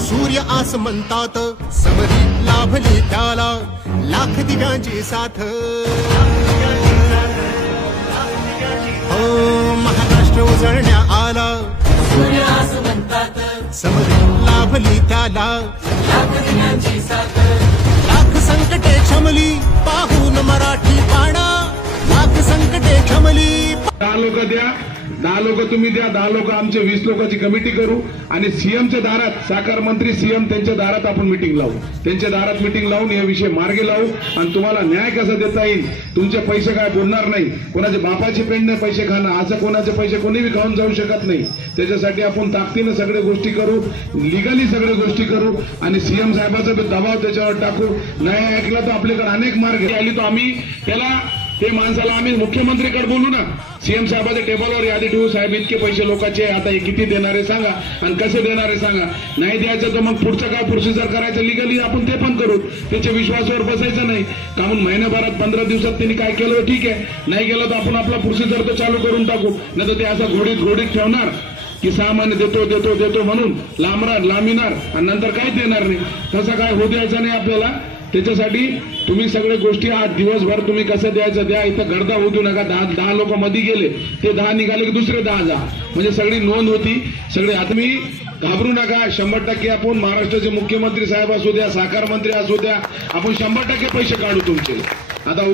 सूर्य आस म्हणतात समरी लाभली त्याला लाख दिव्यांची साथ। हो महाराष्ट्र उजळण्या आला सूर्य आस म्हणतात समरी लाभली त्याला लाख दिव्यांची साथ। लाख संकटे क्षमली पाहून मराठी पाडा लाख संकटे क्षमली। 10 लोक द्या, 10 लोक तुम्ही द्या, 10 लोक आमचे 20 लोकांची कमिटी करू आणि सीएमच्या दारात साकार मंत्री सीएम त्यांच्या दारात आपण मीटिंग लावू। त्यांच्या दारात मीटिंग लावून हे विषय मार्गी लावू आणि तुम्हाला न्याय कसा देता येईल। तुमचे पैसे काय बुडणार नाही, कोणाच्या बापाची पेंड नाही पैसे खाणं, असं कोणाचे पैसे कोणीही खाऊन जाऊ शकत नाही। त्याच्यासाठी आपण ताकदीने सगळ्या गोष्टी करू, लिगली सगळ्या गोष्टी करू आणि सीएम साहेबाचा दबाव त्याच्यावर टाकू। नाही ऐकला तर आपल्याकडे अनेक मार्ग आली तो आम्ही त्याला ते माणसाला आम्ही मुख्यमंत्रीकडे बोलू ना, सीएम साहेबाच्या टेबलवर यादी ठेवू, साहेब इतके पैसे लोकांचे आता हे किती देणारे सांगा आणि कसे देणारे सांगा। नाही द्यायचं तर मग पुढचं काय प्रोसिजर करायचं लिगली आपण ते पण करू। त्याच्या विश्वासावर बसायचं नाही का म्हणून महिन्याभरात 15 दिवसात त्यांनी काय केलं ठीक आहे, नाही केलं तर आपण आपला प्रोसिजर तर चालू करून टाकू। नाही तर ते असं घोडीत ठेवणार की 6 महिने देतो म्हणून लांबिणार आणि नंतर काहीच देणार नाही। तसं काय होऊ द्यायचं नाही आपल्याला। त्याच्यासाठी तुम्ही सगळे गोष्टी आज दिवसभर तुम्ही कसं द्यायचं द्या, इथं गर्दा होऊ देऊ नका। 10 लोक मध्ये गेले ते 10 निघाले की दुसरे 10 जा, म्हणजे सगळी नोंद होती सगळे। आता मी घाबरू नका, 100% आपण महाराष्ट्राचे मुख्यमंत्री साहेब असू द्या, साकार मंत्री असू द्या, आपण 100% पैसे काढू तुमचे। आता